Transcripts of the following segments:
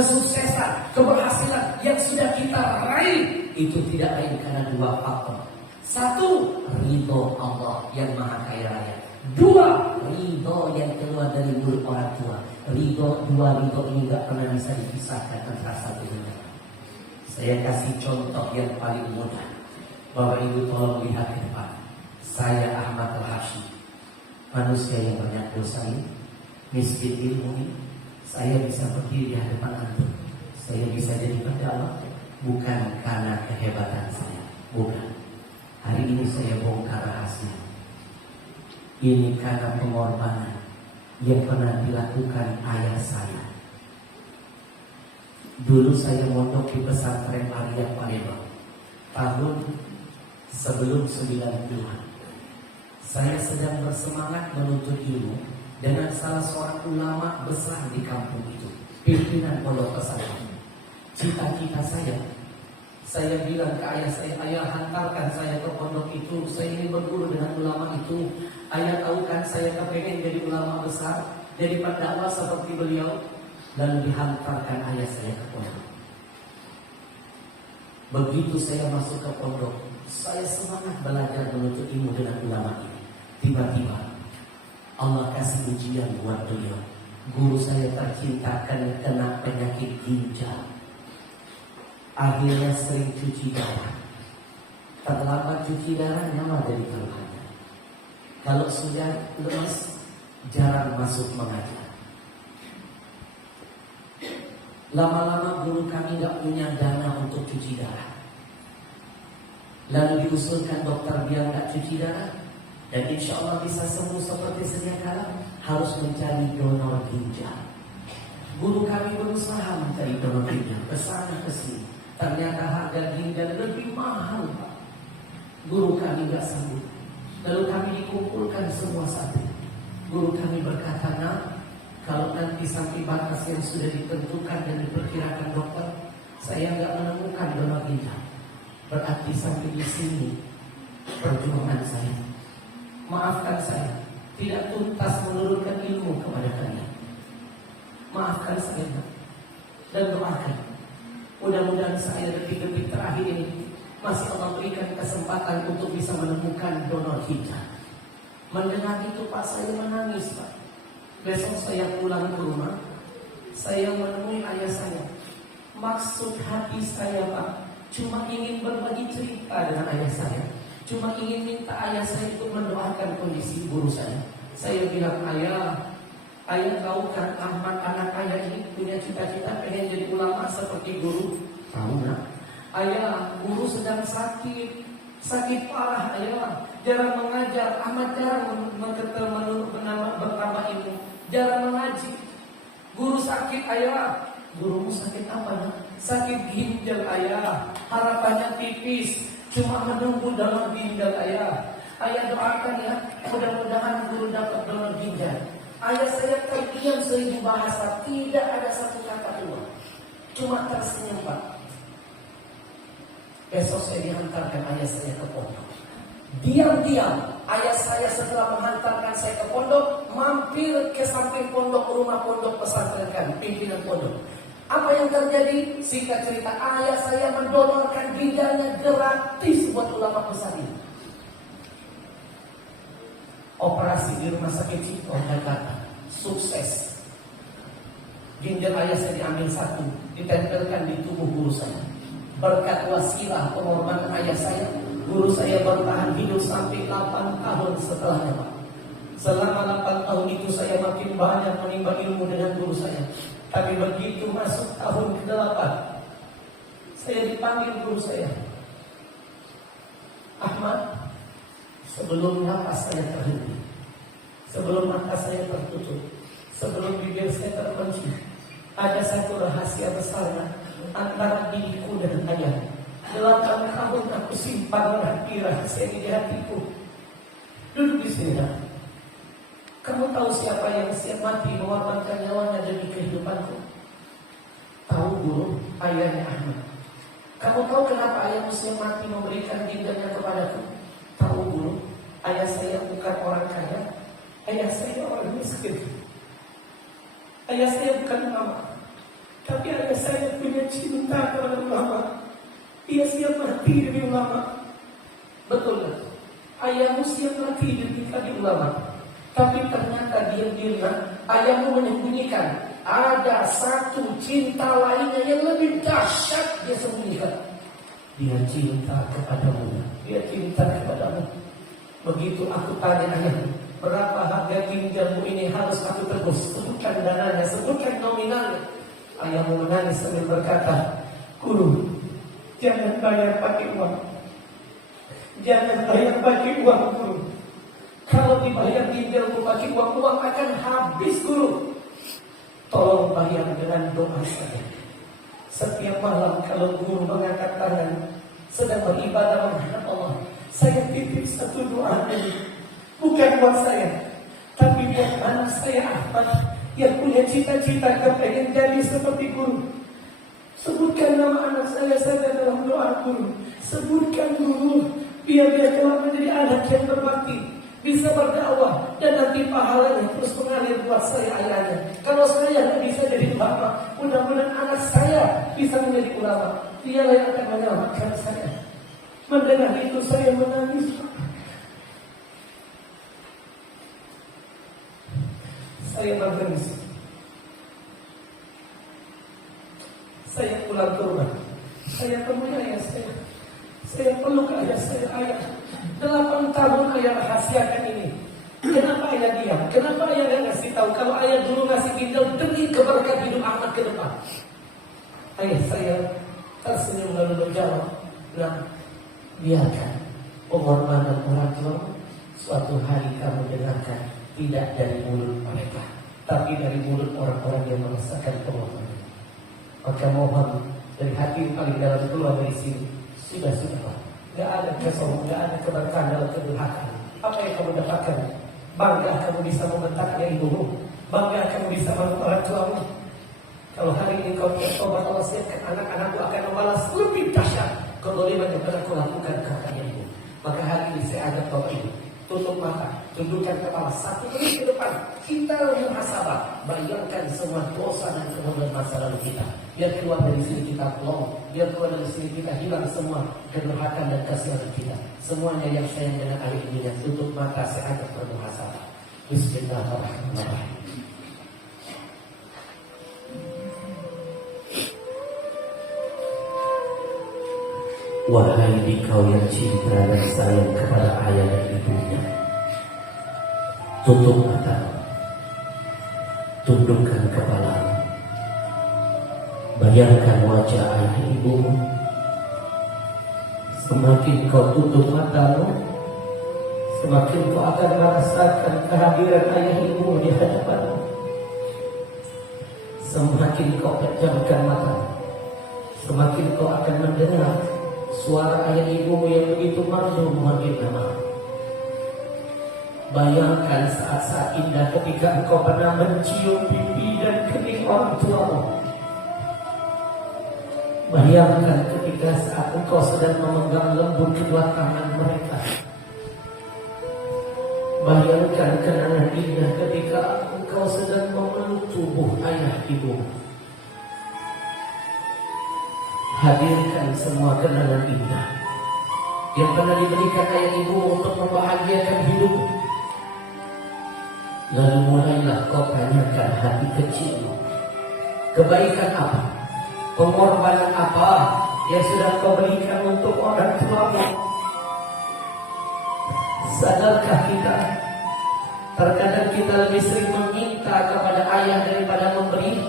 kesuksesan, keberhasilan yang sudah kita raih itu tidak lain karena dua faktor. Satu, ridho Allah yang maha kaya raya. Dua, ridho yang keluar dari mulut orang tua. Dua ridho ini gak pernah bisa dipisahkan antara satu dan lain. Saya kasih contoh yang paling mudah. Bapak Ibu tolong lihat ke depan. Saya Ahmad Al-Hashim, manusia yang banyak dosa ini, miskin ilmu ini. Saya bisa berdiri di hadapan antum. Saya bisa jadi pendakwah bukan karena kehebatan saya, bukan. Hari ini saya bongkar rahasia. Ini karena pengorbanan yang pernah dilakukan ayah saya. Dulu saya mondok di pesantren Maria Palembang tahun sebelum 90-an. Saya sedang bersemangat menuntut ilmu dengan salah seorang ulama besar di kampung itu, pimpinan pondok pesantren. Cita-cita saya bilang ke ayah saya, ayah hantarkan saya ke pondok itu, saya ingin berguru dengan ulama itu. Ayah tahu kan saya kepengen jadi ulama besar, jadi pendakwah seperti beliau. Lalu dihantarkan ayah saya ke pondok. Begitu saya masuk ke pondok, saya semangat belajar menuntut ilmu dengan ulama ini. Tiba-tiba Allah kasih ujian buat beliau. Guru saya tercinta kena penyakit ginjal. Akhirnya sering cuci darah. Terlambat cuci darah nyawa dari keluhannya. Kalau sudah lemas, jarang masuk mengajar. Lama-lama guru kami gak punya dana untuk cuci darah. Lalu diusulkan dokter biar gak cuci darah, dan insya Allah bisa sembuh seperti sedia kala, harus mencari donor ginjal. Guru kami berusaha mencari donor ginjal kesana kesini. Ternyata harga ginjal lebih mahal, Pak. Guru kami gak sanggup. Lalu kami dikumpulkan semua satu. Guru kami berkata, nah, kalau nanti sampai batas yang sudah ditentukan dan diperkirakan dokter, saya gak menemukan donor ginjal, berarti sampai di sini perjuangan saya. Maafkan saya, tidak tuntas menurunkan ilmu kepada kalian. Maafkan saya dan doakan. Mudah-mudahan saya detik-detik terakhir ini masih Allah berikan kesempatan untuk bisa menemukan donor ginjal. Mendengar itu Pak, saya menangis Pak. Besok saya pulang ke rumah, saya menemui ayah saya. Maksud hati saya Pak, cuma ingin berbagi cerita dengan ayah saya. Cuma ingin minta ayah saya untuk mendoakan kondisi guru saya. Saya bilang, ayah tahu kan Ahmad anak ayah ini punya cita-cita pengen jadi ulama seperti guru. Tahu nak? Ayah, guru sedang sakit parah ayah. Jarang mengajar, Ahmad jarang bertambah ilmu, jarang mengaji. Guru sakit ayah. Gurumu sakit apa nak? Sakit ginjal ayah. Harapannya tipis, cuma menunggu donor ginjal ayah. Ayah doakan ya, mudah-mudahan guru dapat donor ginjal. Ayah saya terdiam 1000 bahasa, tidak ada satu kata keluar, cuma tersenyum Pak. Besok saya dihantarkan ayah saya ke pondok. Diam-diam ayah saya setelah menghantarkan saya ke pondok, mampir ke samping pondok, rumah pondok pesantren kami, pimpinan pondok. Apa yang terjadi? Singkat cerita, ayah saya mendonorkan ginjalnya gratis buat ulama besar ini. Operasi di rumah sakit Cipto Jakarta sukses. Ginjal ayah saya diambil satu, ditempelkan di tubuh guru saya. Berkat wasilah pengorbanan ayah saya, guru saya bertahan hidup sampai 8 tahun setelahnya Pak. Selama 8 tahun itu saya makin banyak menimba ilmu dengan guru saya. Tapi begitu masuk tahun ke-8, saya dipanggil guru saya. Ahmad, sebelum nafas saya terhenti, sebelum mata saya tertutup, sebelum bibir saya terkunci, ada satu rahasia besar antara diriku dan ayah. 8 tahun aku simpan rahasia ini di hatiku. Duduk di sini. Kamu tahu siapa yang siap mati mengorbankan nyawanya demi kehidupanku? Tahu guru, ayahnya Ahmad. Kamu tahu kenapa ayahmu siap mati memberikan ginjalnya kepadaku? Tahu guru, ayah saya bukan orang kaya, ayah saya orang miskin. Ayah saya bukan mama, tapi Tapi ayah saya punya cinta kepada ulama. Dia siap mati demi ulama. Betul kan? Ayahmu siap mati demi ulama. Tapi ternyata diam-diam ayahmu menyembunyikan ada satu cinta lainnya yang lebih dahsyat dia sembunyikan. Dia cinta kepadamu. Dia cinta kepadamu. Begitu aku tanya ayah, berapa harga ginjalmu ini harus aku tebus? Sebutkan dananya, sebutkan nominalnya. Ayahmu menangis sambil berkata, guru, jangan bayar pakai uang. Jangan bayar pakai uang, guru. Kalau dibayar ginjalmu pakai uang, uang akan habis, guru. Tolong bayar dengan doa saya. Setiap malam kalau guru mengangkat tangan sedang beribadah menghadap Allah, saya titip satu doa ini. Bukan buat saya, tapi buat anak saya Ahmad yang punya cita-cita kepengen jadi seperti guru. Sebutkan nama anak saya dalam doa, guru. Sebutkan, guru, biar dia kelak menjadi anak yang berbakti, bisa berdakwah, dan nanti pahalanya terus mengalir buat saya ayahnya. Kalau saya tidak bisa jadi bapak, mudah-mudahan anak saya bisa menjadi ulama. Dialah yang akan menyelamatkan saya. Mendengar itu saya menangis. Saya menangis. Saya pulang ke rumah. Saya temui ayah saya. Saya peluk ayah saya. Ayah, 8 tahun ayah rahasiakan ini. Kenapa ayah diam? Kenapa ayah tidak ngasih tahu? Kalau ayah dulu ngasih ginjal demi keberkahan hidup Ahmad ke depan. Ayah saya tersenyum lalu menjawab, nah, biarkan pengorbanan orang tua suatu hari kamu dengarkan tidak dari mulut mereka, tapi dari mulut orang-orang yang merasakan pengorbanan. Maka mohon dari hati paling dalam keluar dari sini, sudah Pak. Gak ada kesombongan, gak ada keberkahan dalam kedurhakaan. Apa yang kamu dapatkan? Bangga kamu bisa membentaknya ibumu, bangga kamu bisa membentak orang tuamu. Kalau hari ini kau bertobat, Allah siapkan anak-anakku akan membalas lebih dahsyat kezaliman yang pernah kau lakukan kepada ibu. Maka hari ini saya ajak Bapak Ibu, tutup mata, tundukkan kepala, 1 menit ke depan kita muhasabah, bayangkan semua dosa dan kemudian masa lalu kita. Biar keluar dari sini kita plong, biar keluar dari sini kita hilang semua kedurhakaan dan kasihan kita. Semuanya yang sayang dengan ayat ini, yang tutup mata saya ajak bermuhasabah. Bismillahirrahmanirrahim. Wahai dikau yang cinta dan sayang kepada ayah dan ibunya, tutup mata, tundukkan kepala, bayangkan wajah ayah ibumu. Semakin kau tutup matamu, semakin kau akan merasakan kehadiran ayah ibumu di hadapanmu. Semakin kau pejamkan mata, semakin kau akan mendengar suara ayah ibumu yang begitu merdu memanggil nama. Bayangkan saat-saat indah ketika engkau pernah mencium pipi dan kening orang tuamu. Bayangkan ketika saat engkau sedang memegang lembut kedua tangan mereka. Bayangkan kenangan indah ketika engkau sedang memeluk tubuh ayah ibumu. Hadirkan semua kenangan indah yang pernah diberikan ayah ibu untuk membahagiakan hidup. Lalu mulailah kau tanyakan hati kecilmu, kebaikan apa, pengorbanan apa yang sudah kau berikan untuk orang tuamu. Sadarkah kita, terkadang kita lebih sering meminta kepada ayah daripada memberi?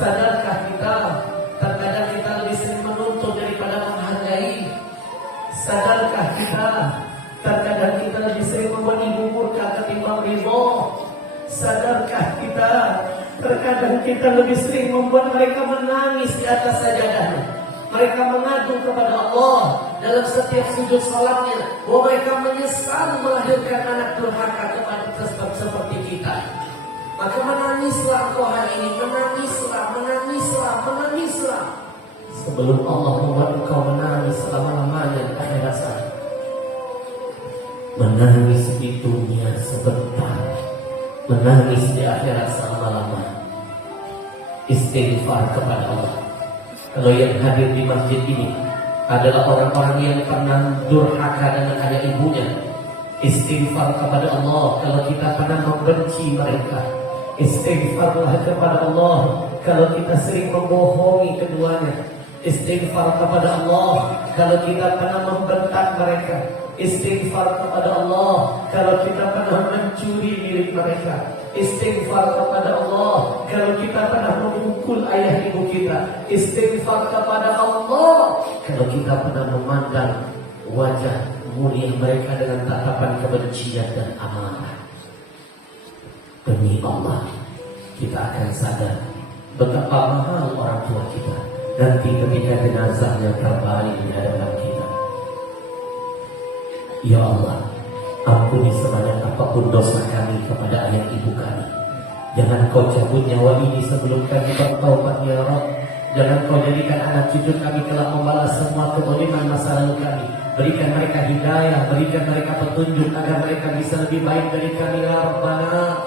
Sadarkah kita, terkadang kita lebih sering menuntut daripada menghargai? Sadarkah kita, terkadang kita lebih sering membuat ibu murka ketimbang ridho? Sadarkah kita, terkadang kita lebih sering membuat mereka menangis di atas sajadahnya? Mereka mengadu kepada Allah dalam setiap sujud salatnya bahwa mereka menyesal melahirkan anak durhaka kepada seperti kita. Maka menangislah engkau hari ini, menangislah, menangislah, menangislah. Sebelum Allah membuat engkau menangis selama-lamanya di akhirat sana. Menangis di dunia sebentar, menangis di akhirat selama-lamanya. istighfar kepada Allah. Kalau yang hadir di masjid ini adalah orang-orang yang pernah durhaka dengan ayah ibunya, istighfar kepada Allah. Kalau kita pernah membenci mereka, istighfarlah kepada Allah. Kalau kita sering membohongi keduanya, istighfar kepada Allah. Kalau kita pernah membentak mereka, istighfar kepada Allah. Kalau kita pernah mencuri milik mereka, istighfar kepada Allah. Kalau kita pernah memukul ayah ibu kita, istighfar kepada Allah. Kalau kita pernah memandang wajah mulia mereka dengan tatapan kebencian dan amarah, demi Allah kita akan sadar betapa mahal orang tua kita nanti ketika jenazahnya terbaring di hadapan kita. Ya Allah, ampuni sebanyak apapun dosa kami kepada ayah ibu kami. Jangan kau cabut nyawa ini sebelum kami bertaubat ya Rabb. Jangan kau jadikan anak cucu kami telah membalas semua kezaliman masa lalu kami. Berikan mereka hidayah, berikan mereka petunjuk agar mereka bisa lebih baik dari kami ya Rabbana.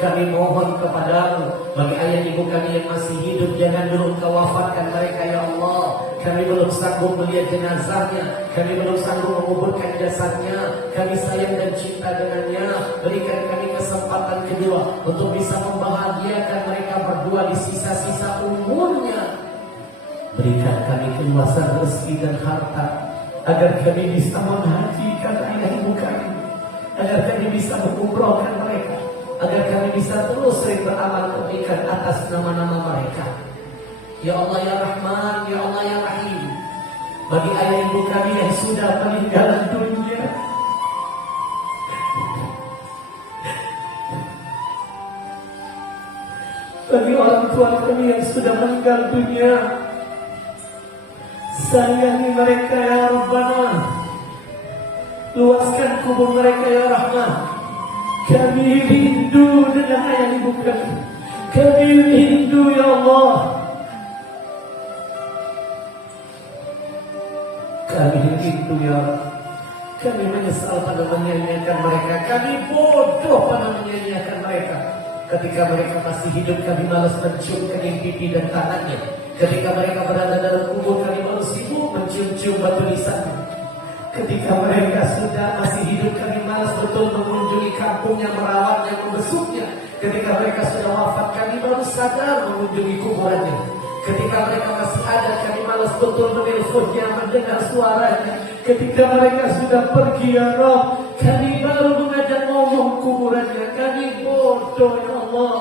Kami mohon kepadamu, bagi ayah ibu kami yang masih hidup, jangan dulu Engkau wafatkan mereka ya Allah. Kami belum sanggup melihat jenazahnya, kami belum sanggup menguburkan jasadnya. Kami sayang dan cinta dengannya. Berikan kami kesempatan kedua untuk bisa membahagiakan mereka berdua di sisa-sisa umurnya. Berikan kami keluasan rezeki dan harta agar kami bisa menghajikan ayah ibu kami, agar kami bisa mengumrohkan mereka, agar kami bisa terus sering beramal kebaikan atas nama-nama mereka. Ya Allah ya Rahman, ya Allah ya Rahim, bagi ayah ibu kami yang sudah meninggal dunia, bagi orang tua kami yang sudah meninggal dunia, sayangi mereka ya Rabbana, luaskan kubur mereka ya Rahman. Kami rindu dengan ayah ibu kami, kami rindu ya Allah. Kami rindu ya Allah. Kami menyesal pada menyanyiakan mereka, kami bodoh pada menyanyiakan mereka. Ketika mereka masih hidup, kami malas mencium kening pipi dan tangannya. Ketika mereka berada dalam kubur, kami malu sibuk mencium-cium batu lisannya. Ketika mereka sudah masih hidup, kami malas betul mengunjungi kampungnya, merawatnya, membesuknya. Ketika mereka sudah wafat, kami baru sadar mengunjungi kuburannya. Ketika mereka masih ada, kami malas betul menelponnya, mendengar suaranya. Ketika mereka sudah pergi ya Rabb, kami baru mengajak ngomong kuburannya. Kami bodoh ya Allah.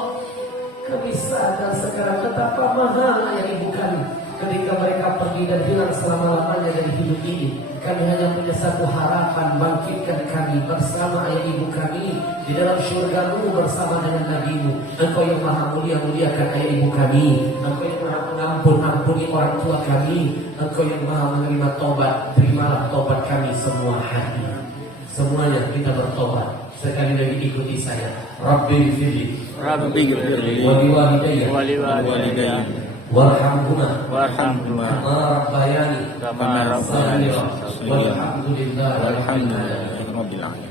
Kami sadar sekarang betapa mahal ayah ibu kami. Ketika mereka pergi dan hilang selama-lamanya dari hidup ini, kami hanya punya satu harapan, bangkitkan kami bersama ayah ibu kami di dalam syurga-Mu bersama dengan Nabi-Mu. Engkau yang maha mulia, muliakan ayah ibu kami. Engkau yang maha pengampun, ampuni orang tua kami. Engkau yang maha menerima tobat, terimalah tobat kami semua hari. Semuanya kita bertobat. Sekali lagi ikuti saya. Rabbi firli, wali walidayya, warhamhuma kama rabbayani saghira. Walhamdulillah rabbil alamin.